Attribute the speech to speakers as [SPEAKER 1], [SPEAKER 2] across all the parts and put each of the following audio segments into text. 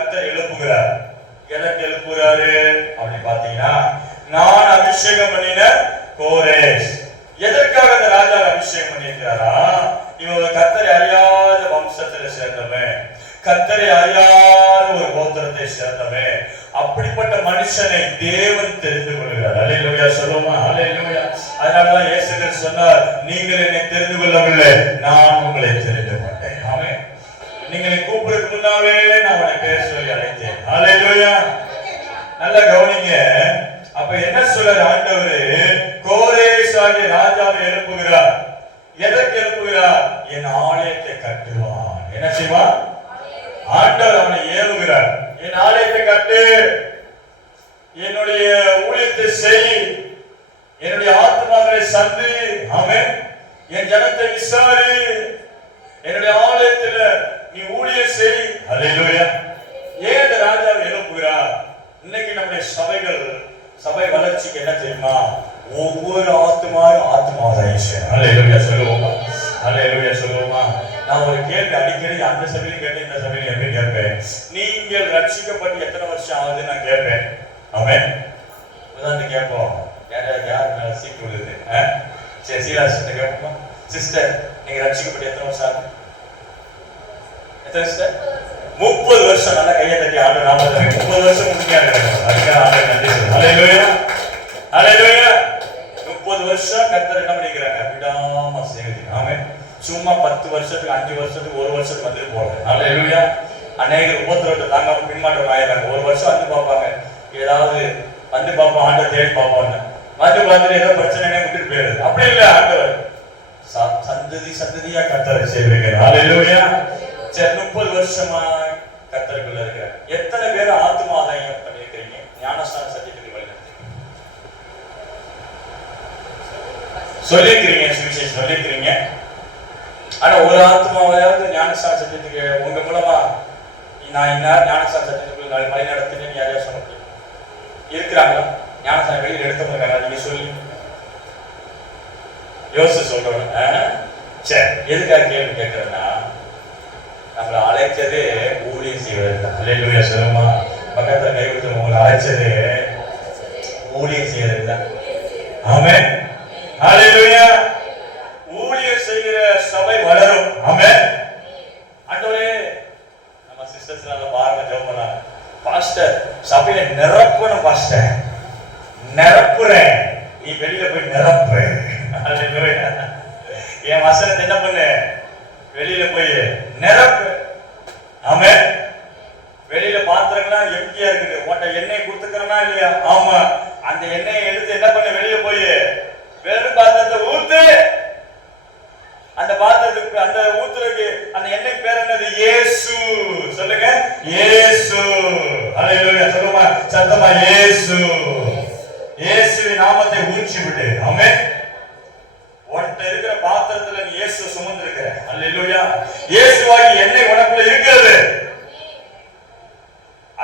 [SPEAKER 1] கர்த்தர் எழுப்புகிறார். எனக்கு எழுப்புகிறாரு. அப்படி பாத்தீங்கன்னா நான் அபிஷேகம் பண்ணின கோரேஷ் எதற்காக இந்த ராஜா அபிஷேகம் பண்ணியிருக்கிறாரா? இவங்க கத்தரை அறியாத வம்சத்துல சேர்ந்தவன். கத்தரை அறியாத ஒரு கோத்திரத்தை சேர்ந்தவன். அப்படிப்பட்ட மனுஷனை தேவன் தெரிந்து கொள்கிறார். அல்லேலூயா சொல்லுமா? அல்லேலூயா அதனாலதான் இயேசு சொன்னார் நீங்கள் என்னை தெரிந்து கொள்ளவில்லை நான் உங்களை தெரிந்து கொண்டேன். ஆமே நீங்களை கூப்பிடுறதுக்கு முன்னாவே நான் உங்களை பேர் சொல்லி அழைத்தேன். அல்லேலூயா நல்லா கவனிங்க. அப்ப என்ன சொல்ற ஆண்டவர்? கோரேஸ் ஆகிய ராஜாவை எழுப்புகிறார். எதற்கு எழுப்புகிறார்? என் ஆலயத்தை கட்டுவான் என்ன செய்வான் ஆண்டவர் அவனை ஏவுகிறார். என் ஆலயத்தை கட்டு. என்னுடைய ஊழியத்தை செய். என்னுடைய ஆத்மாக்களை சந்தி. அவன் என் ஜனத்தை விசாரி. என்னுடைய ஆலயத்தில் நீ ஊழியம் செய். அல்லேலூயா ஏன் இந்த ராஜாவை எழுப்புகிறார்? இன்னைக்கு நம்முடைய சபைகள் சபை வளர்ச்சிக்கு என்ன தெரியுமா? ஒவ்வொரு ஆத்மாவும் ஆத்மாதான் அல்லேலூயா சொல்லுவோமா? அல்லேலூயா சொல்லுவோமா? நான் ஒரு கேள்வி அடிக்கடி அந்த சபையிலும் கேட்டேன் இந்த சபையிலும் எப்படி கேட்பேன். நீங்கள் ரட்சிக்கப்பட்டு எத்தனை வருஷம் ஆகுதுன்னு நான் கேட்பேன். ஆமென் உதாரணத்துக்கு கேட்போம். யார் யார் மேல சீட்டு விழுது? சரி சீலா சிஸ்டர் கேட்போமா? சிஸ்டர் நீங்க ரட்சிக்கப்பட்டு எத்தனை வருஷம் ஆகுது? முப்பது வருஷம் நல்லா கையை தட்டி ஆண்டு நாம முப்பது வருஷம் உண்மையா இருக்காங்க அதுக்காக ஆண்டு நன்றி சொல்லுங்க அலையிலோயா முப்பது வருஷம் கத்தர் என்ன பண்ணிக்கிறாங்க விடாம சேவை ஆமென் சும்மா பத்து வருஷத்துக்கு அஞ்சு வருஷத்துக்கு ஒரு வருஷத்துக்கு வந்துட்டு போறேன் அலையிலோயா அநேகர் உபத்திரத்தை தாங்காம பின்மாற்றம் ஆயிடுறாங்க ஒரு வருஷம் வந்து பார்ப்பாங்க ஏதாவது வந்து பார்ப்போம் ஆண்டவர் தேடி பார்ப்பாங்க வந்து பார்த்துட்டு ஏதோ பிரச்சனை விட்டுட்டு போயிடுது அப்படி இல்லை ஆண்டவர் சந்ததி சந்ததியா கத்தரை செய்வீங்க ஹalleluya முப்பது வருஷமா கத்தருக்குள்ள இருக்கிற எத்தனை பேர் ஆத்மாதாயம் பண்ணியிருக்கிறீங்க? ஞானஸ்தான சத்தியத்துக்கு வழி சொல்லியிருக்கிறீங்க சுவிசேஷம் சொல்லியிருக்கிறீங்க. ஆனா ஒரு ஆத்மாவையாவது ஞானஸ்தான சத்தியத்துக்கு உங்க மூலமா நான் என்ன ஞானஸ்தான சத்தியத்துக்குள்ள நாலு வழி நடத்தினேன்னு யாரையா சொல்ல முடியும்? இருக்கிறாங்களா? ஞானஸ்தான வெளியில் எடுத்தவங்க முடியாது நீங்க சொல்லி. யோசிச்சு சொல்றோம் ஆ? சரி எதுக்காக கேள்வி கேட்கறேன்னா நம்மளை அழைச்சதே ஊழியம் செய்வதற்கு அல்லேலூயா சொல்லுமா பக்கத்துல கை உங்களை அழைச்சது ஊழியம் செய்வதற்கு தான் ஆமே அல்லேலூயா ஊழியம் செய்கிற சபை வளரும் ஆமென் ஆண்டவரே நம்ம சிஸ்டர்ஸ் எல்லாம் பாருங்க ஜெபம் பண்ணாங்க பாஸ்டர் சபையில நிரப்பணும் பாஸ்டர் நிரப்புறேன் நீ வெளியில போய் நிரப்பு அல்லேலூயா. என் வசனத்தை என்ன பண்ணு வெளியில போய் நிரப்பு ஆமென் வெளியில பாத்திரங்கள்லாம் எம்டியா இருக்குது உன்ட்ட எண்ணெய் கொடுத்துக்கிறனா இல்லையா ஆமா அந்த எண்ணெயை எடுத்து என்ன பண்ண வெளிய போய் வெறும் பாத்திரத்தை ஊத்து அந்த பாத்திரத்துக்கு அந்த ஊத்துறதுக்கு அந்த எண்ணெய் பேர் என்னது இயேசு சொல்லுங்க இயேசு அல்லேலூயா சொல்லுமா சத்தமா இயேசு இயேசுவின் நாமத்தை ஊற்றி விடு ஆமென் உன்கிட்ட இருக்கிற பாத்திரத்துல நீ இயேசு சுமந்திருக்கிற அல்லேலூயா இயேசுவாகி எண்ணெய் உனக்குள்ள இருக்கிறது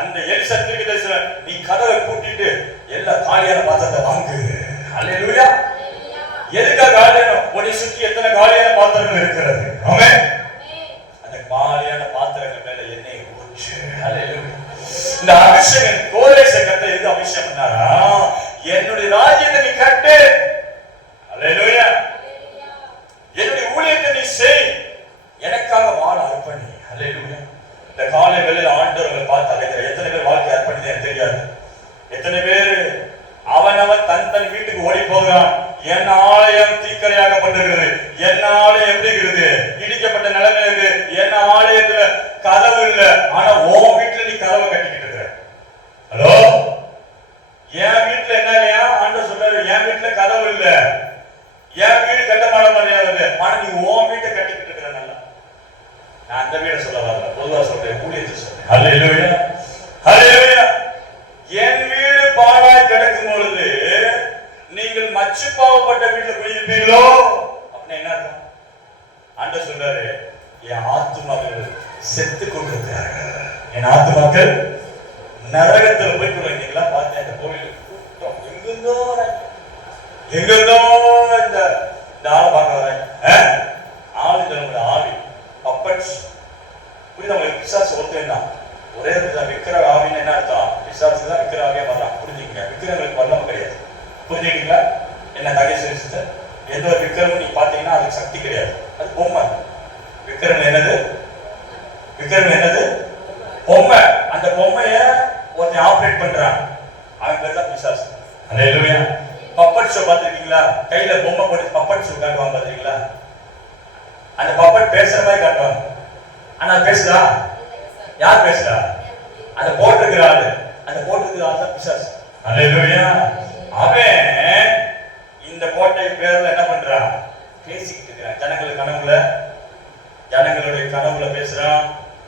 [SPEAKER 1] அந்த எலிசா தீர்க்கதரிசன நீ கதவை பூட்டிட்டு எல்லா காலியான பாத்திரத்தை வாங்கு. அல்லேலூயா. எதுக்காக காலியான உன்னை சுற்றி எத்தனை காலியான பாத்திரங்கள் இருக்கிறது? ஆமென். அந்த காலியான பாத்திரங்கள் மேல எண்ணெய் ஊற்று. அல்லேலூயா. இந்த அபிஷேகம் கோரேச கத்தை எது அபிஷேகம் பண்ணாரா? என்னுடைய ராஜ்யத்தை நீ கட்டு. அல்லேலூயா. என்னுடைய ஊழியத்தை நீ செய். எனக்காக வாழ அர்ப்பணி. அல்லேலூயா. இந்த காலை ஆண்டவர்களை பார்த்து அழைக்கிற எத்தனை பேர் வாழ்க்கை அர்ப்பணிது எனக்கு தெரியாது. எத்தனை பேர் அவனவன் தன் தன் வீட்டுக்கு ஓடி போகிறான். என் ஆலயம் தீக்கரையாக்கப்பட்டிருக்கிறது. என் ஆலயம் எப்படி இருக்குது? இடிக்கப்பட்ட நிலைமை இருக்கு. என் ஆலயத்துல கதவு இல்ல. ஆனா உன் வீட்டுல நீ கதவை கட்டிக்கிட்டு இருக்கிற. ஹலோ? என் வீட்டுல என்ன இல்லையா? ஆண்டு சொல்றாரு என் வீட்டுல கதவு இல்ல. என் வீடு கட்டமான மரியாதை ஆனா நீ உன் வீட்டு நான் அந்த வீட சொல்ல வரல. பொதுவா சொல்றேன். ஊழியத்தை சொல்றேன். ஹalleluya. ஹalleluya. என் வீடு பாழாய் கிடக்கும் பொழுது நீங்கள் மச்சு பாவப்பட்ட வீட்டில் குடியிருப்பீர்களோ? அப்படின்னு என்ன அர்த்தம்? ஆண்டவர் சொல்றாரு என் ஆத்துமாக்கள் செத்து கொண்டிருக்கிறார்கள். என் ஆத்துமாக்கள் நரகத்தில் போய் கொள்ளுங்களா பார்த்தேன் அந்த கோவில் கூட்டம் எங்கிருந்தோ வராங்க. எங்கிருந்தோ இந்த ஆளை பார்க்க வரேன் ஆளு நம்மளோட ஆவி பப்பட்ஸ் புரியுது உங்களுக்கு பிசாசு ஒருத்தன் தான் ஒரே தான் விக்கிர ஆவின்னு என்ன அர்த்தம் பிசாசு தான் விக்கிர ஆவியா வர்றான் புரிஞ்சுக்கங்க விக்கிரங்களுக்கு வல்லம கிடையாது புரிஞ்சுக்கிட்டீங்களா என்ன தகவல் எந்த ஒரு விக்கிரமும் நீங்க பாத்தீங்கன்னா அதுக்கு சக்தி கிடையாது அது பொம்மை விக்கிரம் என்னது விக்கிரம் என்னது பொம்மை அந்த பொம்மைய ஒருத்தன் ஆபரேட் பண்றான் அவன் பேர் தான் பிசாசு அல்லேலூயா பப்பட் ஷோ பார்த்துருக்கீங்களா கையில பொம்மை போட்டு பப்பட் ஷோ காட்டுவாங்க பார்த்துருக்கீங்களா அந்த பப்பட் பேசுற மாதிரி காட்டுவாங்க ஆனா பேசுதா யார் பேசுறா அந்த போட்டிருக்கிற ஆளு. அந்த போட்டிருக்கிற ஆள் தான் பிசாசு. அல்லேலூயா. அவன் இந்த கோட்டை பேர்ல என்ன பண்றான் பேசிக்கிட்டு இருக்கிறான் ஜனங்களுக்கு கனவுல ஜனங்களுடைய கனவுல பேசுறான்.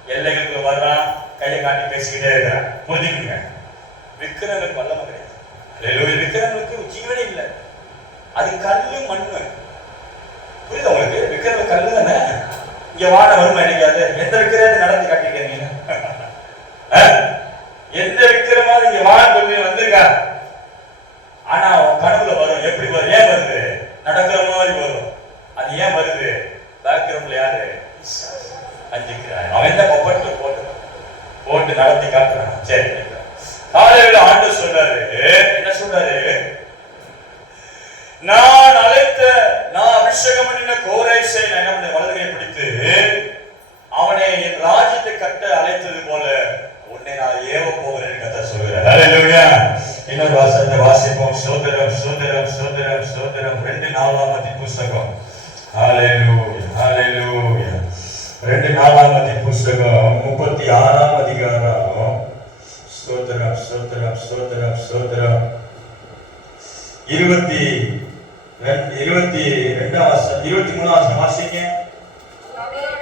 [SPEAKER 1] எல்லைகளுக்குள்ள வர்றான். கையை காட்டி பேசிக்கிட்டே இருக்கிறான். புரிஞ்சுக்கங்க. விக்கிரங்களுக்கு வல்லம கிடையாது. அல்லேலூயா. விக்கிரங்களுக்கு ஜீவனே இல்லை. அது கல்லு மண்ணு. புரியுதா உங்களுக்கு? விக்கிரங்க கல்லு தானே? இங்க வாட வருமா என்னைக்காவது எந்த இருக்கிறத நடத்தி காட்டிக்கிறீங்க எந்த விக்கிரமாவது இங்க வாட கொஞ்சம் வந்திருக்கா? ஆனா அவன் கனவுல வரும். எப்படி வரும்? ஏன் வருது? நடக்கிற மாதிரி வரும். அது ஏன் வருது? பேக்ரவுண்ட்ல யாரு? அஞ்சுக்கிறான் அவன் என்ன போட்டு போட்டு போட்டு நடத்தி காட்டுறான்? சரி. காலையில் ஆண்டு சொல்றாரு என்ன சொல்றாரு நான் அழைத்த நான் அபிஷேகம் பண்ணின கோரேசை நான் என்ன வலதுகையை பிடித்து அவனை என் ராஜ்யத்தை கட்ட அழைத்தது போல உன்னை நான் ஏவ போகிறேன் கதை சொல்கிறேன் இன்னொரு வாசத்தை வாசிப்போம். சோதரம் சுதந்திரம் சுதந்திரம் சோதரம் ரெண்டு நாலாமதி புஸ்தகம் ரெண்டு ஹalleluya ரெண்டு புஸ்தகம் முப்பத்தி ஆறாம் அதிகாரம். ஸ்தோத்திரம் ஸ்தோத்திரம் ஸ்தோத்திரம் ஸ்தோத்திரம் இருபத்தி இருபத்தி ரெண்டாம் வருஷம் இருபத்தி மூணாம் வருஷம் வாசிங்க.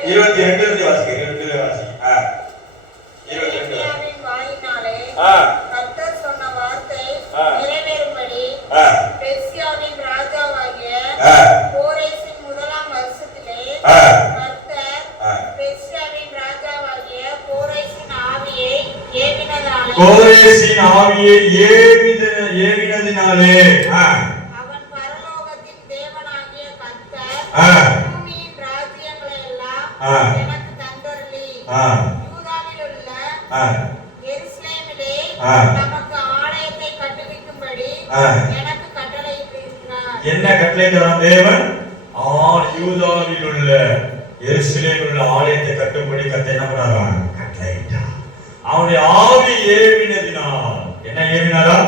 [SPEAKER 1] இருபத்தி ரெண்டு இருந்து வாசிங்க இருபத்தி ரெண்டு வாசிங்க ஆ. இருபத்தி ரெண்டு ஆ.
[SPEAKER 2] நிறைவேறும்படி பெர்சியாவின் ராஜாவாகிய. கோரேசின் முதலாம் வருஷத்திலே கோரேசின் ஆவியை
[SPEAKER 1] ஏவித. ஏவினதினாலே ஆ
[SPEAKER 2] அவன் பரலோகத்தின் தேவனாகிய கர்த்தர்
[SPEAKER 1] ஆ.
[SPEAKER 2] பூமியின் ராஜ்யங்களை எல்லாம்
[SPEAKER 1] ஆ.
[SPEAKER 2] எனக்கு தந்தருளி
[SPEAKER 1] ஆ.
[SPEAKER 2] யூதாவில் உள்ள
[SPEAKER 1] ஆ
[SPEAKER 2] எருசலேமிலே
[SPEAKER 1] ஆ.
[SPEAKER 2] நமக்கு ஆலயத்தை கட்டுவிக்கும்படி
[SPEAKER 1] ஆ.
[SPEAKER 2] எனக்கு கட்டளையிட்டிருக்கிறார்
[SPEAKER 1] என்ன கட்டளையிட்டான் தேவன் ஆள் யூதாவில் உள்ள எருசலேமில் உள்ள ஆலயத்தை கட்டும்படி கத்த என்ன பண்ணாராம் கட்டளையிட்டான் அவனுடைய ஆவி ஏவினதினால் என்ன ஏவினாரா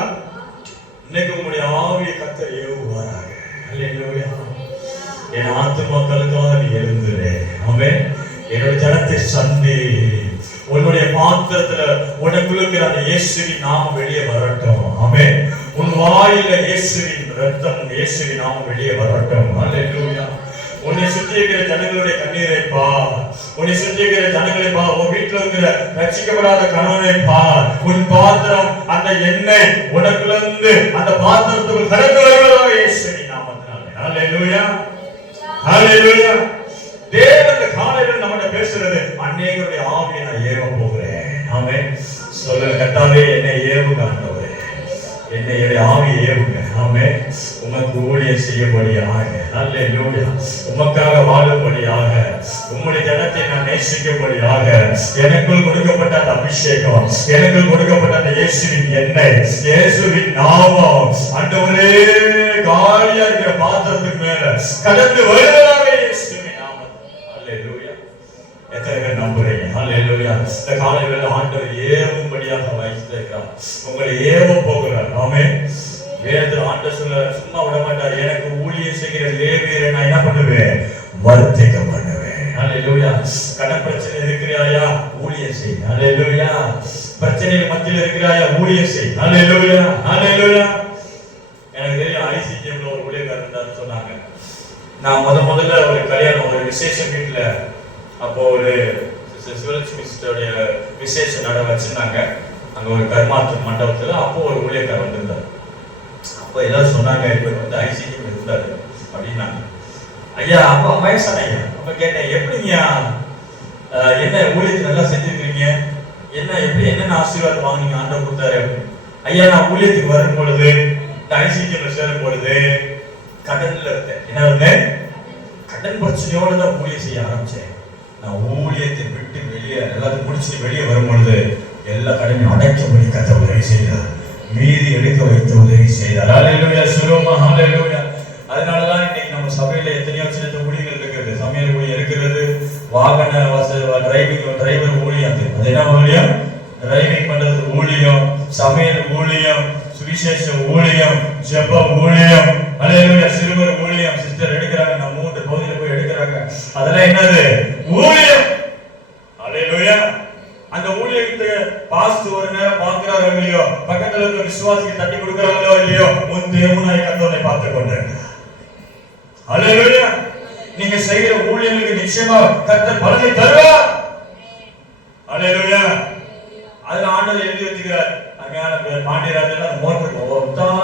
[SPEAKER 1] இன்னைக்கு உங்களுடைய ஆவியை கத்த ஏவுவாராக அல்லேலூயா என் ஆத்துமாக்களுக்காக நீ எழுந்துரு என்னுடைய ஜனத்தை சந்தி. உன்னுடைய பாத்திரத்துல உனக்குள்ள இருக்கிற அந்த இயேசுவின் நாமம் வெளியே வரட்டும். ஆமே உன் வாயில இயேசுவின் ரத்தம் இயேசுவின் நாமம் வெளியே வரட்டும். அல்லேலூயா உன்னை சுத்தி இருக்கிற ஜனங்களுடைய கண்ணீரை பார் உன்னை சுத்தி இருக்கிற ஜனங்களை பார் உன் வீட்டுல இருக்கிற ரட்சிக்கப்படாத கணவனை பார் உன் பாத்திரம் அந்த எண்ணெய் இருந்து அந்த பாத்திரத்துக்கு கடந்து வருவதாக இயேசுவின் நாமத்தினாலே. அல்லேலூயா ஹalleluya தேவன் இந்த நம்மகிட்ட பேசுறது அநேகருடைய ஆவியை நான் ஏவ போகிறேன் ஆமென். சொல்லுங்க கட்டாவே என்னை ஏவுங்க என்னை என்னுடைய ஆவியை ஏவுங்க. ஆமென். உமக்கு ஊழியம் செய்யபடியாக ஹalleluya உமக்காக வாழும்படியாக. உம்முடைய ஜனத்தை நான் நேசிக்கும்படியாக. எனக்குள் கொடுக்கப்பட்ட அந்த அபிஷேகம் எனக்குள் கொடுக்கப்பட்ட அந்த இயேசுவின் எண்ணெய் இயேசுவின் நாமம். ஆண்டவரே காலியா இருக்கிற பாத்திரத்துக்கு மேல கடந்து வருவதாக இயேசுவின் நாமத்தில் அல்ல எத்தனை பேர் இந்த காலையில் ஆண்டவர் ஏவும்படியாக வைத்திருக்கிறார் உங்களை ஏவ போகிறார் ஆமே வேதத்தில் ஆண்டவர் சொல்ல சும்மா விட மாட்டார் எனக்கு ஊழியம் செய்கிற லேவியரை நான் என்ன பண்ணுவேன்? வர்த்திக்க பண்ணுவேன். அல்லேலூயா கடன் பிரச்சனை இருக்கிறாயா? ஊழியம் செய். அல்லேலூயா பிரச்சனைகள் மத்தியில் இருக்கிறாயா? ஊழியம் செய். அல்லேலூயா அல்லேலூயா எனக்கு தெரியும் ஐசிஜிஎம்ல ஒரு ஊழியக்காரர் வந்தாருன்னு சொன்னாங்க. நான் முத முதல்ல ஒரு கல்யாணம் ஒரு விசேஷம் வீட்டுல அப்போ ஒரு சி- சிவலட்சுமி சிஸ்டருடைய விசேஷம் நட வச்சிருந்தாங்க. அங்க ஒரு கர்மாத்து மண்டபத்துல அப்போ ஒரு ஊழியக்காரர் வந்திருந்தார். அப்போ எல்லாரும் சொன்னாங்க இவர் வந்து ஐசிடி இருந்தாரு. அப்படின்னாங்க. ஐயா அப்பா வயசான ஐயா. அப்ப கேட்டேன் எப்படிங்கய்யா என்ன ஊழியத்தை நல்லா செஞ்சிருக்கீங்க என்ன எப்படி என்னென்ன ஆசீர்வாதம் வாங்குனீங்க? ஆண்டவர் கொடுத்தாரு. ஐயா நான் ஊழியத்துக்கு வரும் பொழுது ஐசிடிஎம்ல சேரும் பொழுது கடன்ல இருந்தேன் என்ன இருந்தேன் கடன் பிரச்சனையோட தான் ஊழியம் செய்ய ஆரம்பிச்சேன். நான் ஊழியத்தை விட்டு வெளியே எல்லாத்தையும் முடிச்சுட்டு வெளியே வரும்பொழுது எல்லா கடமையும் அடைக்கும்படி கத்த உதவி செய்தார். மீதி எடுக்க வைத்து உதவி செய்தார். ஹalleluya சுலோமா ஹalleluya. அதனால தான் இன்னைக்கு நம்ம சபையில் எத்தனையோ சின்ன ஊழியர்கள் இருக்கிறது. சமையல் ஊழியம் இருக்கிறது வாகன வச டிரைவிங் டிரைவர் ஊழியம் அது என்ன ஊழியம்? டிரைவிங் பண்ணுறது ஊழியம் சமையல் ஊழியம் சுவிசேஷ ஊழியம் ஜெப ஊழியம். ஹalleluya சிறுவர் ஊழியம். சிஸ்டர் எடுக்கிறாங்க நம்ம மூன்று பகுதியில் போய் எடுக்கிறாங்க. அதெல்லாம் என்னது? ஊழியம் ஹalleluya அந்த ஊழியத்தை பாஸ்ட் ஒரு நேரம் பார்க்கிறாரோ இல்லையோ? பக்கத்துல இருக்க விசுவாசிக்கு தட்டி கொடுக்கறாங்களோ இல்லையோ? உன் தேவனாய் கத்தவனை பார்த்து கொண்டிருக்கிறார் ஹalleluya நீங்க செய்கிற ஊழியர்களுக்கு நிச்சயமா கர்த்தர் பலனை தருவார். ஹalleluya அதுல ஆண்டவர் எழுதி வச்சுக்கிறார். அருமையான பேர். பாண்டியராஜன் அந்த மோட்டர் ஒருத்தால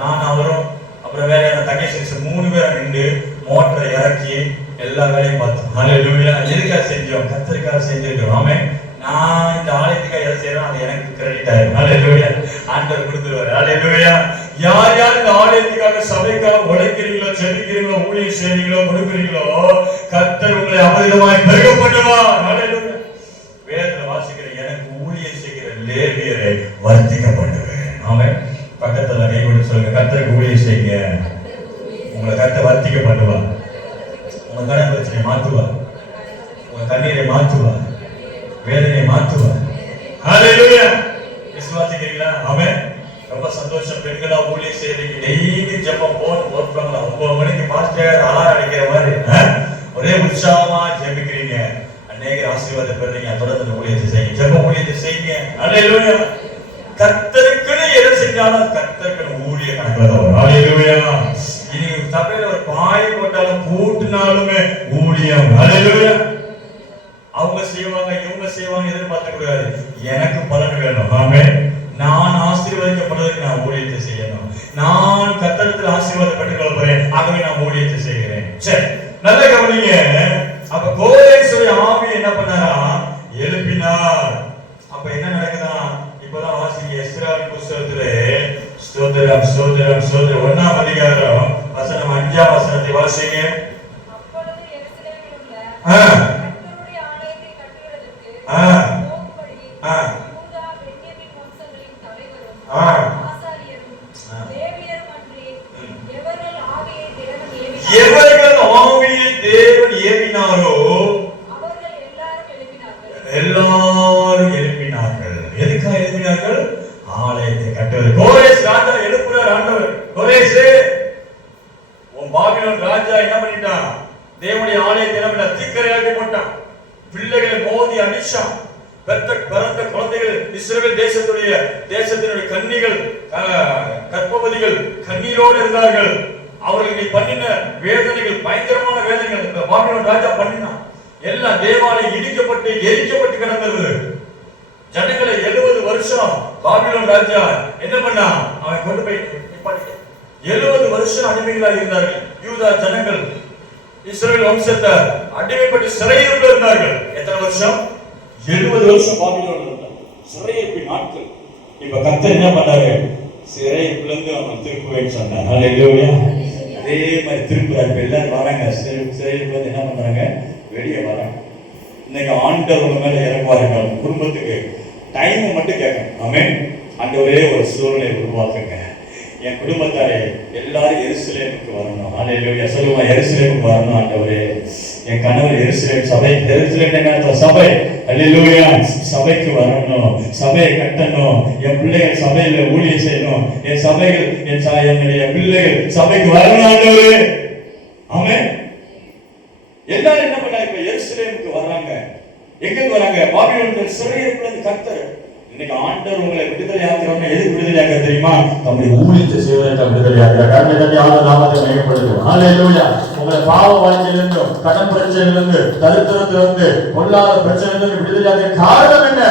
[SPEAKER 1] நான் அவரும் அப்புறம் வேற யாரும் தங்கேஷ் மூணு பேர் நின்று மோட்டரை இறக்கி எல்லா வேலையும் பார்த்தோம் எதுக்காக செஞ்சோம் கத்திரிக்காக செஞ்சிருக்கோம் ஆமே நான் இந்த ஆலயத்துக்காக எதை செய்யறோம் அது எனக்கு கிரெடிட் ஆயிரும். ஹalleluya ஆண்டவர் கொடுத்துருவாரு. ஹalleluya யார் யார் இந்த ஆலயத்துக்காக சபைக்காக உழைக்கிறீங்களோ ஜெபிக்கிறீங்களோ ஊழியர் செய்றீங்களோ கொடுக்குறீங்களோ கத்தர் உங்களை அபரிதமாய் பெருக பண்ணுவார் வேதத்துல வாசிக்கிற எனக்கு ஊழியர் செய்கிற லேவியரை வர்த்திக்க பண்ணுவேன் பக்கத்துல கை கொடுத்து சொல்லுங்க கத்தருக்கு ஊழியர் செய்யுங்க. உங்களை கர்த்த வர்த்திக்க பண்ணுவா. உங்க கடன் பிரச்சனை மாத்துவா உங்க கண்ணீரை மாத்துவா வேதனையை ஹalleluya விசுவாசிக்கிறீங்களா ஆமென். ரொம்ப சந்தோஷம். பெண்களா ஊழியம் செய்றீங்க டெய்லி ஜெபம் போன் ஒர்க் பண்ணலாம் ஒன்பது மணிக்கு மாஸ்டர் அலாரம் அடிக்கிற மாதிரி? ஒரே உற்சாகமா ஜெபிக்கிறீங்க. அநேக ஆசீர்வாதம் பெறுறீங்க தொடர்ந்து ஊழியத்தை செய்யுங்க. ஜெப ஊழியத்தை செய்யுங்க. ஹalleluya கர்த்தருக்குன்னு எதை செஞ்சாலும் கர்த்தருக்கு ஊழிய கணக்குல தான் வரும். ஹalleluya இனி சபையில ஒரு பாய் போட்டாலும் கூட்டினாலுமே ஊழியம். அவங்க செய்வாங்க இவங்க செய்வாங்க எதிர்பார்க்க கூடாது. எனக்கு பலன் வேணும். ஆமே நான் ஆசீர்வதிக்கப்படுவதற்கு நான் ஊழியத்தை செய்யணும். நான் கத்தடத்தில் ஆசீர்வாதம் பெற்றுக்கொள்ள ஆகவே நான் ஊழியத்தை செய்கிறேன். சரி நல்ல கவனிங்க. அப்ப கோரேசுடைய ஆவி என்ன பண்ணாரா? எழுப்பினார். அப்ப என்ன நடக்குதா? இப்பதான் ஆசிரியர் எஸ்ராவின் புஸ்தகத்திலே ஸ்தோத்திரம் ஸ்தோத்திரம் ஸ்தோத்திரம். ஒன்னாம் அதிகாரம். வசனம் அஞ்சாம் வசனத்தை வாசிங்க
[SPEAKER 3] அப்பொழுது எருசலேமில் உள்ள
[SPEAKER 1] ஆ.
[SPEAKER 3] கர்த்தருடைய ஆலயத்தை கட்டுகிறதற்கு
[SPEAKER 1] ஆ.
[SPEAKER 3] போகும்படி
[SPEAKER 1] ஆ.
[SPEAKER 3] யூதா, பென்யமீன் வம்சங்களின் தலைவரும்
[SPEAKER 1] ஆ.
[SPEAKER 3] ஆசாரியரும்
[SPEAKER 1] ஆ.
[SPEAKER 3] லேவியரும் அன்றி
[SPEAKER 1] ம்.
[SPEAKER 3] எவர்கள் ஆவியை தேவன் ஏவினாரோ,
[SPEAKER 1] எவர்கள் ஆவியை தேவன் ஏவினாரோ
[SPEAKER 3] அவர்கள் எல்லாரும் எழுப்பினார்கள்
[SPEAKER 1] எல்லாரும் எழுப்பினார்கள் எதுக்காக எழுப்பினார்கள் ஆலயத்தை கட்டுவது கோரேஸ் ராஜா எழுப்புறார் ஆண்டவர் கோரேசே உன் பாபிலோன் ராஜா என்ன பண்ணிட்டான் தேவனுடைய ஆலயத்தை என்ன பண்ண தீக்கரையாக்கி போட்டான் பிள்ளைகளை மோதி அடிச்சான் பெத்த பிறந்த குழந்தைகள் இஸ்ரவேல் தேசத்துடைய தேசத்தினுடைய கன்னிகள் அஹ், கர்ப்பவதிகள் கண்ணீரோடு இருந்தார்கள் அவர்கள் நீ பண்ணின வேதனைகள் பயங்கரமான வேதனைகள் இந்த பாபிலோன் ராஜா எல்லா எல்லாம் தேவாலயம் இடிக்கப்பட்டு எரிக்கப்பட்டு கிடந்தது. ஜனங்களை எழுபது வருஷம் பாபிலோன் ராஜா என்ன பண்ணான் அவன் கொண்டு போய் எழுபது வருஷம் அடிமைகளாக இருந்தார்கள். யூதா ஜனங்கள் இஸ்ரேல் வம்சத்தை அடிமைப்பட்டு சிறையில் இருந்தார்கள் எத்தனை வருஷம்? எழுபது வருஷம் பாபிலோன் இருந்தாங்க சிறையிருப்பு நாட்கள். இப்ப கத்தர் என்ன பண்ணாரு? சிறைக்குள்ளேருந்து அவன் திருப்புவேன்னு சொன்னார். அதே மாதிரி திருப்புறாரு. எல்லாரும் வராங்க. சிறை சிறைக்குள்ளேருந்து என்ன பண்றாங்க? வெளியே வரேன். இன்னைக்கு ஆண்டவர் உங்க மேல இறங்குவார்கள் குடும்பத்துக்கு டைம் மட்டும் கேட்கணும். அந்த ஒரே ஒரு சூழ்நிலை உருவாக்குங்க. என் குடும்பத்தாரே எல்லாரும் எருசலேமுக்கு வரணும். ஹalleluya சொல்லுவா எருசலேமுக்கு வரணும் ஆண்டவரே. என் கணவர் எருசலேம் சபை எருசலேம் சபை. ஹalleluya சபைக்கு வரணும். சபையை கட்டணும். என் பிள்ளைகள் சபையில ஊழியம் செய்யணும். என் சபைகள் என் என்னுடைய பிள்ளைகள் சபைக்கு வரணும் ஆண்டவரே. ஆமென் எல்லாரும் என்ன பண்ணாங்க? இப்ப எருசலேமுக்கு வர்றாங்க. எங்க வராங்க பாபிலோன் சிறை இருக்கிறது கர்த்தர். இன்னைக்கு ஆண்டவர் உங்களை விடுதலை ஆக்குறவங்க எதுக்கு விடுதலை ஆக்க தெரியுமா? தம்முடைய ஊழியத்தை செய்வதற்கு விடுதலை ஆக்குற கண்ணை கட்டி ஆளுநர் லாபத்தை மையப்படுத்தும் ஹalleluya உங்களை பாவ வாழ்க்கையிலிருந்தும் கடன் பிரச்சனையிலிருந்து தரித்திரத்திலிருந்து பொருளாதார பிரச்சனையிலிருந்து விடுதலை ஆக்க காரணம் என்ன?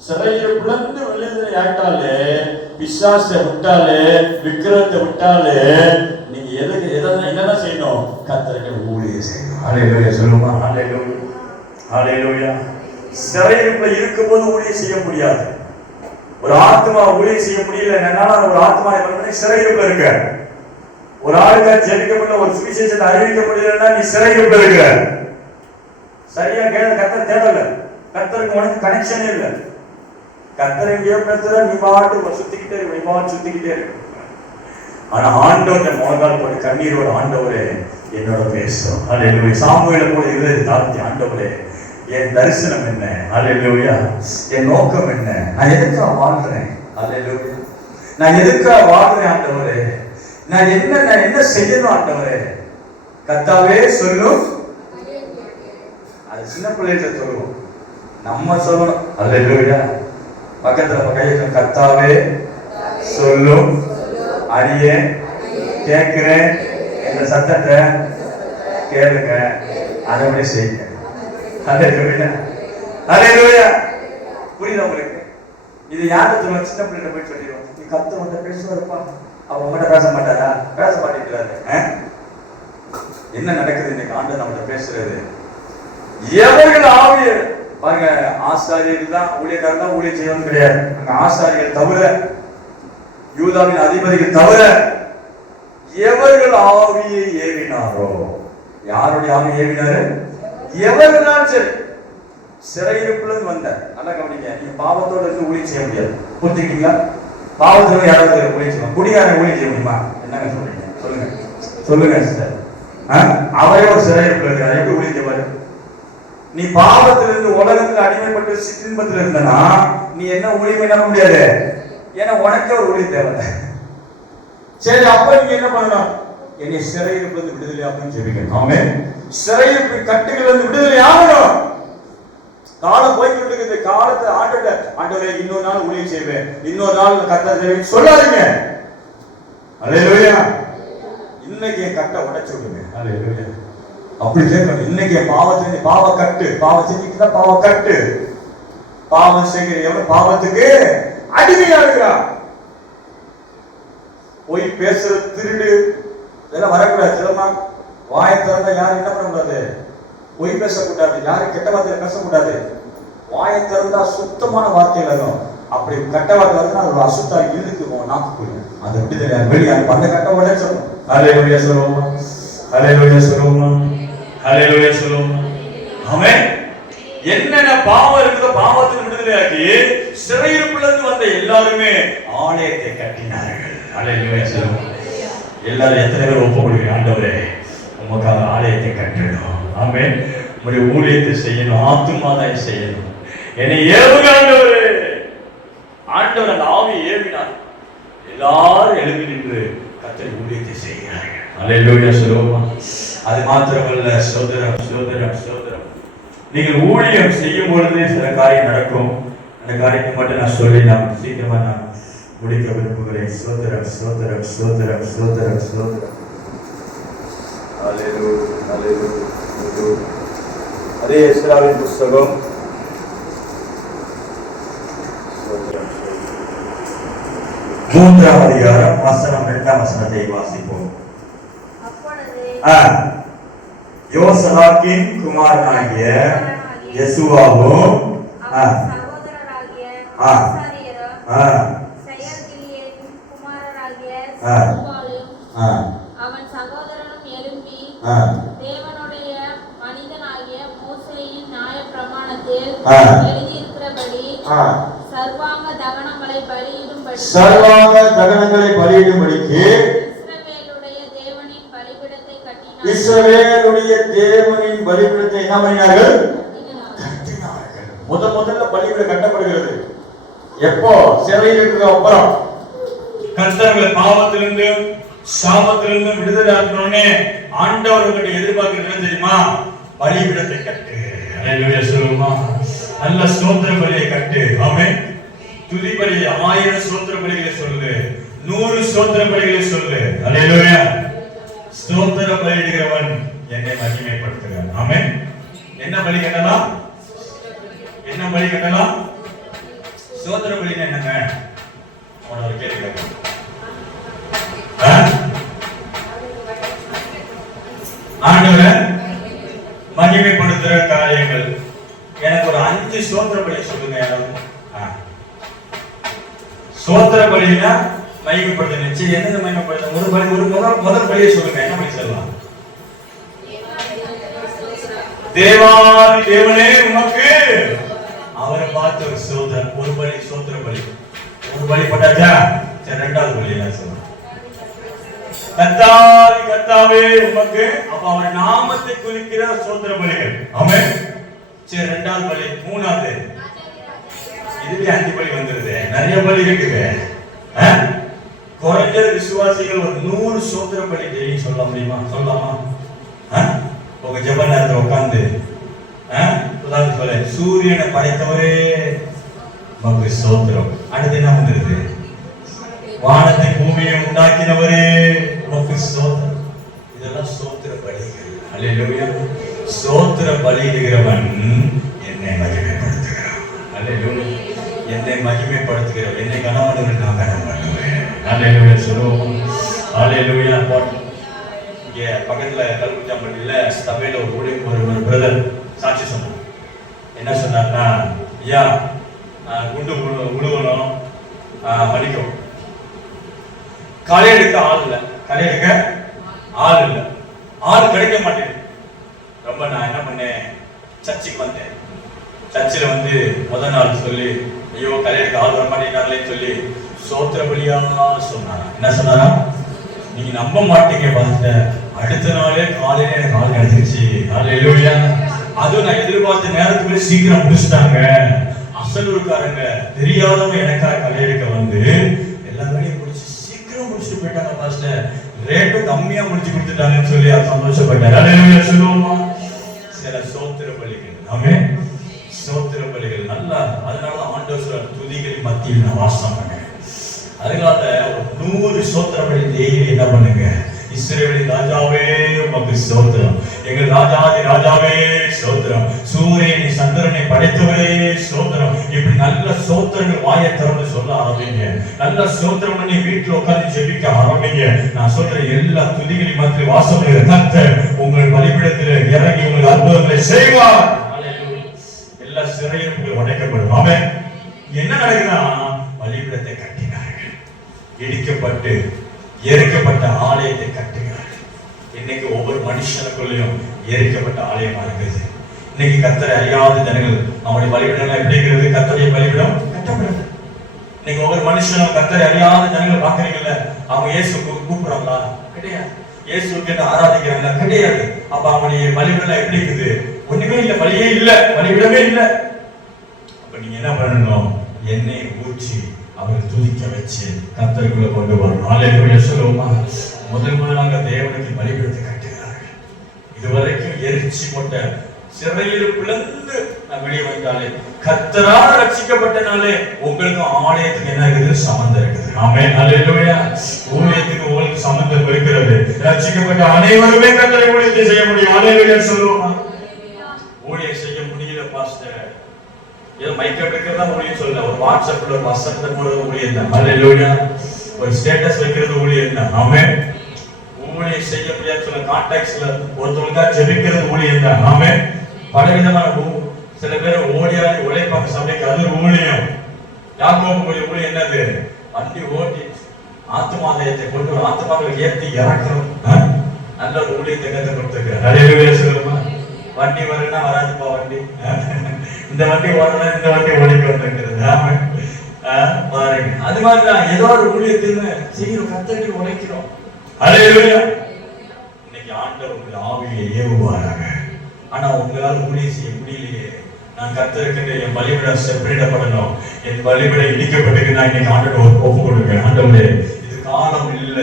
[SPEAKER 1] சிறையில் பிளந்து விடுதலை ஆயிட்டாலே பிசாசை விட்டாலே விக்கிரத்தை விட்டாலே எதுக்கு எதெல்லாம் என்னதான் செய்யணும்? கத்தருக்கு ஊழியம் செய்யணும். ஹalleluya சொல்லுமா? அலையிலும் ஹalleluya சிறையிருப்புல இருக்கும்போது ஊழியம் செய்ய முடியாது. ஒரு ஆத்மா ஊழியம் செய்ய முடியல என்னால ஒரு ஆத்மா என்ன பண்ணி இருக்க. ஒரு ஆளுக்கு ஜெபிக்கப்பட்ட முடியல ஒரு சுவிசேஷத்தை அறிவிக்க முடியலன்னா நீ சிறையிருப்புல இருக்க. சரியா கேட்க கத்தர் தேவையில்ல கத்தருக்கு உனக்கு கனெக்ஷனே இல்லை. கத்தர் எங்கேயோ பேசுற நீ பாட்டு சுத்திக்கிட்டே இரு, நீ பாட்டு சுத்திக்கிட்டே இருக்கு ஆனா ஆண்டவர் முழங்கால் போட்டு கண்ணீரோட ஆண்டவரே என்னோட பேசும் அல்லேலூயா சாமுவேல போல இருதயத்தை தாழ்த்தி ஆண்டவரே என் தரிசனம் என்ன? அல்லேலூயா என் நோக்கம் என்ன? நான் எதுக்காக வாழ்றேன்? அல்லேலூயா நான் எதுக்காக வாழ்றேன் ஆண்டவரே? நான் என்ன நான் என்ன செய்யணும் ஆண்டவரே? கத்தாவே சொல்லும். அது சின்ன பிள்ளைகிட்ட சொல்லுவோம். நம்ம சொல்லணும். அல்லேலூயா பக்கத்துல பக்கத்துல கத்தாவே சொல்லும். அடியே கேட்கிறேன் இந்த சத்தத்தை கேளுங்க. அதபடி செய்யுங்க. அல்லேலூயா அல்லேலூயா புரியுதா உங்களுக்கு? இது யார்கிட்ட சொல்லுவோம் சின்ன பிள்ளைகிட்ட போய் சொல்லிடுவோம் நீ கத்து வந்து பேசுவாருப்பா. அவ உங்கள்கிட்ட பேச மாட்டாரா? பேச மாட்டேங்கிறாரு. ஆ? என்ன நடக்குது இன்னைக்கு? ஆண்டு நம்மகிட்ட பேசுறது எவர்கள் ஆவியர்? பாருங்க ஆசாரியர்கள் தான் ஊழியக்காரர் தான் ஊழியம் செய்யணும் கிடையாது. அங்க ஆசாரியர்கள் தவிர யூதாவின் அதிபதிகள் தவிர எவர்கள் ஆவியை ஏவினாரோ? யாருடைய ஆவியை ஏவினாரு? எவர்கள் சரி. சிறையிருப்புல வந்த நல்லா கவனிங்க. நீங்க பாவத்தோட இருந்து ஊழியம் செய்ய முடியாது. புரிஞ்சுக்கிட்டீங்களா? பாவத்தோட யாராவது ஊழியம் செய்யணும் குடிகாரன் ஊழியம் செய்ய முடியுமா? என்னங்க சொல்றீங்க? சொல்லுங்க. சொல்லுங்க சிஸ்டர் அவரே ஒரு சிறையிருப்புல இருக்காரு. எப்படி ஊழியம் செய்வாரு? நீ பாவத்திலிருந்து உலகத்தில் அடிமைப்பட்டு சிற்றின்பத்தில் இருந்தனா நீ என்ன ஊழியம் பண்ண முடியாது? ஏன்னா உனக்கே ஒரு ஊழியம் தேவை. சரி அப்ப நீங்க என்ன பண்ணணும்? என்னை சிறையிருப்பு இருந்து விடுதலை அப்படின்னு ஜெபிக்கணும் ஆமே சிறையிருப்பு கட்டுகள் வந்து விடுதலை ஆகணும். காலம் போய்கிட்டு இருக்குது காலத்தை ஆண்டோட ஆண்டவரே இன்னொரு நாள் ஊழியம் செய்வேன். இன்னொரு நாள் கத்த செய்வேன் சொல்லாதீங்க. அல்லேலூயா இன்னைக்கு என் கட்டை உடைச்சு விடுங்க. அல்லேலூயா அப்படி கேட்கணும். இன்னைக்கு என் பாவத்தை பாவ கட்டு பாவம் தான் பாவ கட்டு பாவம் செய்கிற எவ்வளவு பாவத்துக்கு? அடிமையா போய் பேசுறது திருடு இதெல்லாம் வரக்கூடாது. சிலமா வாயை திறந்தா யாரும் என்ன பண்ணக்கூடாது? பொய் பேசக்கூடாது. யாரும் கெட்ட வார்த்தையில பேசக்கூடாது. வாயை திறந்தா சுத்தமான வார்த்தைகள் இருக்கும் அப்படி கெட்ட வார்த்தை வந்து அது ஒரு அசுத்தா இழுக்கு உன் அது எப்படி தெரியாது வெளியே அந்த கெட்ட வார்த்தை சொல்லணும் ஹalleluya சொல்லுவோமா ஹalleluya சொல்லுவோமா ஹalleluya சொல்லுவோமா ஆமென் என்னென்ன பாவம் இருக்குதோ பாவத்துக்கு விடுதலையாக்கி சிறையிருப்புல இருந்து வந்த எல்லாருமே ஆலயத்தை கட்டினார்கள். எல்லாரும் எத்தனை பேர் ஒப்பு ஆண்டவரே உமக்காக ஆலயத்தை கட்டிடும் ஆமே உங்களுடைய ஊழியத்தை செய்யணும் ஆத்துமாதாய் செய்யணும். என்னை ஏவுங்க ஆண்டவரே. ஆண்டவர் அந்த ஆவி ஏவினார். எல்லாரும் எழுப்பி நின்று கத்தரி ஊழியத்தை செய்கிறார்கள். அல்லேலூயா சொல்லுவோமா? அது மாத்திரமல்ல சோதரம் சோதரம் சோதரம் நீங்கள் ஊழியம் செய்யும் பொழுது சில காரியம் நடக்கும் அந்த காரியத்தை மட்டும் நான் சொல்லி நான் சீக்கிரமா நான் முடிக்க விரும்புகிறேன் சோதரம் சோதரம் சோதரம் சோதரம் சோதரம். அதே எஸ்ராவின் புஸ்தகம். மூன்றாம் அதிகாரம் வசனம் இரண்டாம் வசனத்தை வாசிப்போம் ஆ. யோசலாக்கின் குமாரனாகிய யெசுவாவும்
[SPEAKER 2] அவன் சகோதரனும் எழும்பி தேவனுடைய மனிதனாகிய மோசேயின் நியாயப்பிரமாணத்தில்
[SPEAKER 1] ஆ.
[SPEAKER 2] எழுதியிருக்கிறபடி. சர்வாங்க தகனங்களை பலியிடும்படி
[SPEAKER 1] சர்வாங்க தகனங்களை பலியிடும்படிக்கு
[SPEAKER 2] இஸ்ரவேலுடைய தேவனின் பலிபீடத்தை கட்டினார்
[SPEAKER 1] இஸ்ரவேலுடைய தேவனின் பலிபீடத்தை என்ன பண்ணினார்கள்?
[SPEAKER 2] கட்டினார்.
[SPEAKER 1] கட்டினார்கள். முத முதல்ல பலிபீடம் கட்டப்படுகிறது. எப்போ? சிறையில் இருக்கிற அப்புறம். கர்த்தர்களை பாவத்திலிருந்து சாபத்திலிருந்து விடுதலை ஆக்கணும்னே ஆண்டவர் உங்கள்கிட்ட எதிர்பார்க்கிறது தெரியுமா? பலிபீடத்தை கட்டு. சொல்லுமா நல்ல சோத்திர பலியை கட்டு. ஆமே துதி பலி ஆயிரம் சோத்திர பலிகளை சொல்லு. நூறு சோத்திர பலிகளை சொல்லு. அல்லேலூயா ஸ்தோத்திர பலியிடுகிறவன் என்னை மகிமைப்படுத்துகிறான் ஆமே என்ன பலி கட்டலாம்? என்ன பலி கட்டலாம்? ஸ்தோத்திர பலி என்னங்க? உனக்கு ஒரு கேள்வி கேட்கணும். ஆண்டவரை மகிமைப்படுத்துகிற காரியங்கள். எனக்கு ஒரு அஞ்சு சோத்திர பலி சொல்லுங்க யாராவது. சோத்திர பலினா மகிமைப்படுத்துங்க. சரி என்னது மகிமைப்படுத்த ஒரு பலி ஒரு முதல் முதல் பலியை சொல்லுங்க. என்ன பலி சொல்லலாம்? தேவாதி தேவனே உமக்கு. அவரை பார்த்து ஒரு சோதர ஒரு பலி சோத்திர பலி ஒரு பலி பட்டாச்சா? சரி ரெண்டாவது பலி எல்லாம் சொல்லுங்க கத்தாதி கத்தாவே உமக்கு. அப்ப அவர் நாமத்தை குறிக்கிற சோத்திர பலிகள். ஆமென். சரி ரெண்டாவது பலி மூணாவது. இதுலயே அஞ்சு பலி வந்துருது. நிறைய பலி இருக்குது. ஆ? குறைஞ்ச விசுவாசிகள் ஒரு நூறு சோத்திரம் பலி டெய்லியும் சொல்ல முடியுமா சொல்லலாமா? உங்க ஜப நேரத்துல உட்காந்து ஆ? சொல்ல சூரியனை படைத்தவரே உமக்கு சோத்திரம். அடுத்து என்ன வந்துருது? வானத்தை பூமியை உண்டாக்கினவரே உமக்கு சோத்திரம். இதெல்லாம் சோத்திர பலிகள். அல்லேலூயா ஸ்தோத்திர பலியிடுகிறவன் என்னை மகிமைப்படுத்துகிறான். அல்லேலூயா என்னை மகிமைப்படுத்துகிறவன். என்னை கனமனுவன் நான் கணவன் பண்ணுவேன் சொல்லுவோம் அல்லேலூயா இங்கே பக்கத்தில் கல்குச்சாம்பட்டியில சபையில ஒரு ஊழியம் ஒரு ஒரு பிரதர் சாட்சி சொன்னார். என்ன சொன்னார்னா ஐயா குண்டு உழு- உழுவணும் ஆஹ் களை எடுக்க ஆள் இல்லை. களை எடுக்க ஆள் இல்லை. ஆள் கிடைக்க மாட்டேன் ரொம்ப நான் என்ன பண்ணேன்? சர்ச்சுக்கு வந்தேன். சர்ச்சில் வந்து முதல் நாள் சொல்லி ஐயோ களை எடுக்க ஆள் வர மாட்டேங்கிறாங்களேன்னு சொல்லி சோத்திர பலியா சொன்னாரா? என்ன சொன்னாரா? நீங்க நம்ப மாட்டீங்க பார்த்த அடுத்த நாளே காலையில எனக்கு ஆள் கிடைச்சிருச்சு ஹalleluya அதுவும் நான் எதிர்பார்த்த நேரத்துக்கு சீக்கிரம் முடிச்சிட்டாங்க. அசலூர்காரங்க தெரியாதவங்க எனக்காக கலையெடுக்க வந்து எல்லா வேலையும் முடிச்சு சீக்கிரம் முடிச்சுட்டு போயிட்டாங்க பாஸ்டர். ரேட்டும் கம்மியா முடிச்சு கொடுத்துட்டாங்கன்னு சொல்லி அவர் சந்தோஷப்பட்டார் சொல்லுவோமா சில சோத்திர பலிகள். ஆமே சோத்திர பலிகள். நல்லா அதனால தான் ஆண்டவர் துதிகளின் மத்தியில் நான் வாசம் பண்ணேன். அதனால நூறு சோத்திரம் தேவி என்ன பண்ணுங்க? இஸ்ரேலின் ராஜாவே உமக்கு சோத்திரம். எங்கள் ராஜாதி ராஜாவே சோத்திரம். சூரியனை சந்திரனை படைத்தவரே சோத்திரம். இப்படி நல்ல சோத்திரங்கள் வாயை திறந்து சொல்ல ஆரம்பிங்க. நல்ல சோத்திரம் பண்ணி வீட்டுல உட்காந்து ஜெபிக்க ஆரம்பிங்க. நான் சொல்ற எல்லா துதிகளையும் மாதிரி வாசம் கத்த உங்கள் பலிபிடத்தில் இறங்கி உங்கள் அற்புதங்களை செய்வார். எல்லா சிறையும் உடைக்கப்படும் அவன் என்ன நடக்குதுன்னா பலிபிடத்தை கட்டி இடிக்கப்பட்டு எரிக்கப்பட்ட ஆலயத்தை கட்டுகிறார். இன்னைக்கு ஒவ்வொரு மனுஷனுக்குள்ளேயும் எரிக்கப்பட்ட ஆலயமா இருக்குது இன்னைக்கு கத்தரை அறியாத ஜனங்கள் அவனுடைய பலிபிடம் எப்படி இருக்கிறது? கத்தருடைய பலிபீடம் கட்டப்படுது இன்னைக்கு ஒவ்வொரு மனுஷனும் கத்தரை அறியாத ஜனங்கள் பாக்குறீங்கல்ல அவங்க இயேசு கூ- கூப்பிடுறாங்களா? கிடையாது. இயேசு கேட்டு ஆராதிக்கிறாங்களா? கிடையாது. அப்ப அவனுடைய பலிபீடம் எப்படி இருக்குது? ஒண்ணுமே இல்லை பலியே இல்லை பலிபீடமே இல்லை. அப்ப நீங்க என்ன பண்ணணும்? எண்ணெய் ஊற்றி அவரை துதிக்க வச்சு கத்தருக்குள்ள கொண்டு வரணும். ஆலையில சொல்லுவோமா? முதல் முதலாக தேவனுக்கு பலிபீடத்தை கட்டுகிறார்கள். இதுவரைக்கும் எரிச்சி போட்ட சிறையில் பிளந்து நான் வெளியே வந்தாலே கத்தரால் ரட்சிக்கப்பட்டனாலே உங்களுக்கும் ஆலயத்துக்கு என்ன இருக்குது? சம்மந்தம் இருக்குது. ஆமே அல்லேலூயா ஊழியத்துக்கு உங்களுக்கு சம்மந்தம் இருக்கிறது. ரட்சிக்கப்பட்ட அனைவருமே கத்தரை ஊழியத்தை செய்ய முடியும். அல்லேலூயா சொல்லுவோமா ஊழியம் செய்ய முடியல பாஸ்டர் ஏதோ மைக்க தான் ஊழியம் சொல்லல. ஒரு வாட்ஸ்அப்ல ஒரு வசனத்தை போடுறது ஊழியம் தான். அல்லேலூயா ஒரு ஸ்டேட்டஸ் வைக்கிறது ஊழியம் தான். ஆமென் ஊழியம் செய்ய முடியாது சில கான்டாக்ட்ஸ்ல ஒருத்தவங்களுக்கா ஜெபிக்கிறது ஊழியம் தான். ஆமென் பலவிதமான சில பேர் ஓடியாடி உழைப்பாங்க சபைக்கு. அது ஒரு ஊழியம் யாக்கோபு ஊழியம் ஊழியம் என்னது? வண்டி ஓட்டி ஆத்துமாதயத்தை கொண்டு வர ஆத்துமாக்களை ஏத்தி இறக்கணும். ஆ? நல்ல ஒரு ஊழியத்தை கத்து கொடுத்துருக்காரு. வண்டி வரும்னா வராதுப்பா வண்டி. இந்த வண்டி ஓடணும் இந்த வண்டி ஓடிக்கு வந்திருக்கிறது. பாருங்க. அது மாதிரி தான் ஏதோ ஒரு ஊழியத்தின்னு செய்யணும் கத்தடி உழைக்கிறோம் இன்னைக்கு ஆண்டவர் ஆவியை ஏவுவாராக. ஆனா உங்களால ஊழியம் செய்ய முடியலையே. நான் கத்திருக்கின்ற என் பலிபிடம் செப்பரேட்டப்படணும் என் பலிபிடம் இடிக்கப்பட்டு நான் இன்னைக்கு ஆண்டவர் ஒப்பு கொடுக்கிறேன். ஆண்டவரே இது காலம் இல்ல.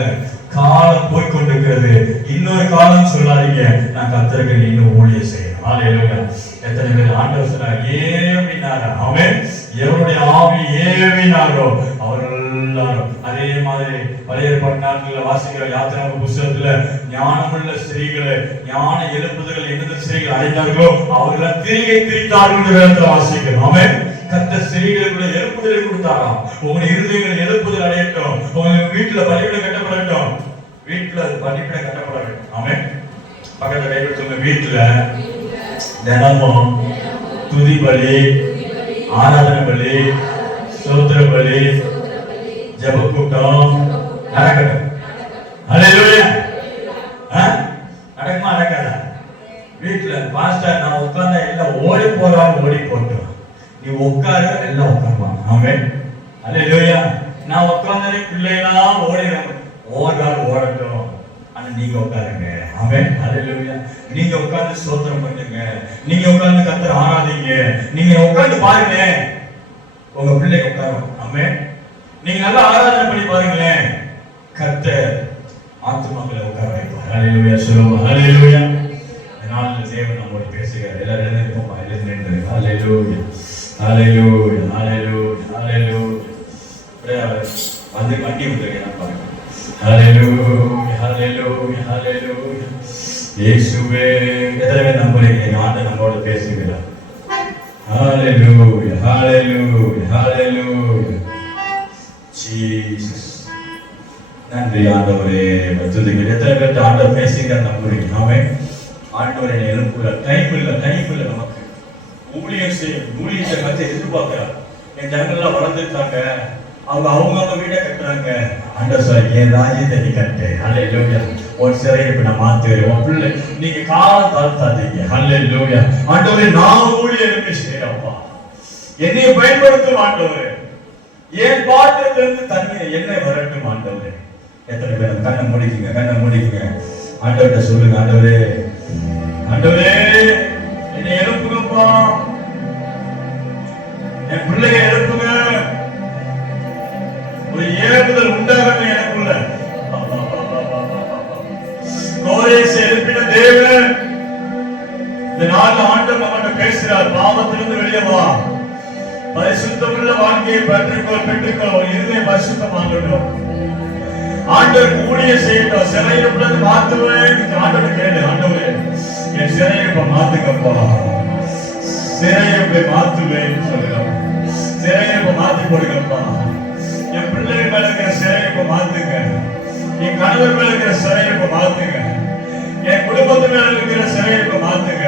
[SPEAKER 1] காலம் போய் கொண்டிருக்கிறது இன்னொரு காலம் சொல்லாதீங்க. நான் கத்திருக்கிறேன் இன்னும் ஊழியம் ஹalleluya எத்தனை பேர் ஆண்டவர் சொன்னார் ஏவினார்? எவருடைய ஆவி ஏவினாரோ? அவர்கள் எல்லாரும். அதே மாதிரி பழைய ஏற்பாட்டு வாசிக்கிற யாத்திராம புஸ்தகத்துல ஞானமுள்ள ஸ்திரீகளை ஞான எழுப்புதல் எந்த ஸ்திரீகள் அடைந்தார்களோ அவர்களை திரிகை திரித்தார்கள் என்று வாசிக்கிறோம். அவன் கத்த ஸ்திரீகளுக்குள்ள எழுப்புதலை கொடுத்தாராம். உங்களுடைய இருதயங்கள் எழுப்புதல் அடையட்டும். உங்க வீட்டுல பலிபீடம் கட்டப்படட்டும். வீட்டுல பலிபீடம் கட்டப்பட வேண்டும் அவன் பக்கத்துல கைவிட்டு வீட்டுல தினமும் துதி பலி ஆராதனை பலி சோத்திர பலி ஜெப கூட்டம் நடக்கட்டும் நடக்குமா நடக்காதா? வீட்டுல பாஸ்டர் நான் உட்கார்ந்தா எல்லாம் ஓடி போறாங்க ஓடி போட்டோம் நீ உட்கார எல்லாம் உட்காருவாங்க ஆமே ஹalleluya. நான் உட்கார்ந்தாலே பிள்ளைகளாம் ஓடிறாங்க ஓடுறாள் ஓடட்டும். ஆனா நீங்க உட்காருங்க. அவன் ஹalleluya. நீங்க உட்கார்ந்து சோத்திரம் பண்ணுங்க. நீங்க உட்கார்ந்து கர்த்தரை ஆராதிங்க. நீங்க உட்கார்ந்து பாருங்க. உங்க பிள்ளை உட்காரும். அவன் நீங்க நல்லா ஆராதனை பண்ணி பாருங்களேன். கத்த ஆத்மாக்களை உட்கார வைப்பார். ஹalleluya. சொல்லுவோம் ஹalleluya. நாளில் தேவன் நம்மோடு பேசுகிறார். எல்லாரும் எழுந்திருப்போமா எழுந்து நின்று ஹalleluya. ஹalleluya. ஹalleluya. ஹalleluya. வந்து வண்டி வந்துருக்கேன் பாருங்க. ஹalleluya. இயேசுவே எத்தனை பேர் ஆண்டு நம்மோடு பேசுகிறார். ஹalleluya ஹalleluya ஹalleluya ஜீசஸ் நன்றி ஆண்டவரே துதிகள் எத்தனை பேர்ட்ட ஆண்டவர் பேசுங்க நம்புறீங்க ஆமே ஆண்டவர் என்னை டைம் இல்ல டைம் இல்ல நமக்கு. ஊழியம் செய்யும் ஊழியத்தை கத்து எதிர்பார்க்கிறார். என் ஜனங்கள்லாம் வளர்ந்துருக்காங்க அவங்க அவங்க அவங்க வீட்டை கட்டுறாங்க. ஆண்டவர் சார் என் ராஜ்யத்தை நீ கட்டு. அல்ல லோயா உன் சிறையை இப்ப நான் மாத்துறேன் உன் பிள்ளை நீங்க காலம் தாழ்த்தாதீங்க. அல்ல லோயா ஆண்டவரே நான் ஊழியருக்கு செய்யறப்பா என்னைய பயன்படுத்தும் ஆண்டவரே. என் பாத்திரத்திலிருந்து தண்ணீர் என்ன வரட்டும் ஆண்டவரே. எத்தனை பேர் கண்ணை முடிக்குங்க கண்ணை முடிக்குங்க. ஆண்டவர்கிட்ட சொல்லுங்க ஆண்டவரே ஆண்டவரே என்னை எழுப்புங்கப்பா. என் பிள்ளைய எழுப்பு ஒரு உண்டாகணும் எனக்குள்ள. கோரேஸ் எழுப்பின தேவன் இந்த பாவத்திலிருந்து வெளியே வா. பரிசுத்தமுள்ள வாழ்க்கையை பெற்றுக்கொள் பெற்றுக்கொள். உன் பரிசுத்தமாகட்டும் ஆண்டவர் ஊழிய செய்யட்டும். சிறையிருப்பது மாத்துவேன். ஆண்டவர் கேளு ஆண்டவரே. என் சிறையிருப்ப மாத்துங்கப்பா. சிறையிருப்பை மாத்துவேன் சொல்லுங்க. சிறையிருப்ப மாத்தி பிள்ளை மேல இருக்கிற சிறையை இப்ப என் கணவர் மேல இருக்கிற சிறையை இப்ப மாத்துங்க என் குடும்பத்து மேல இருக்கிற சிறையை இப்ப மாத்துங்க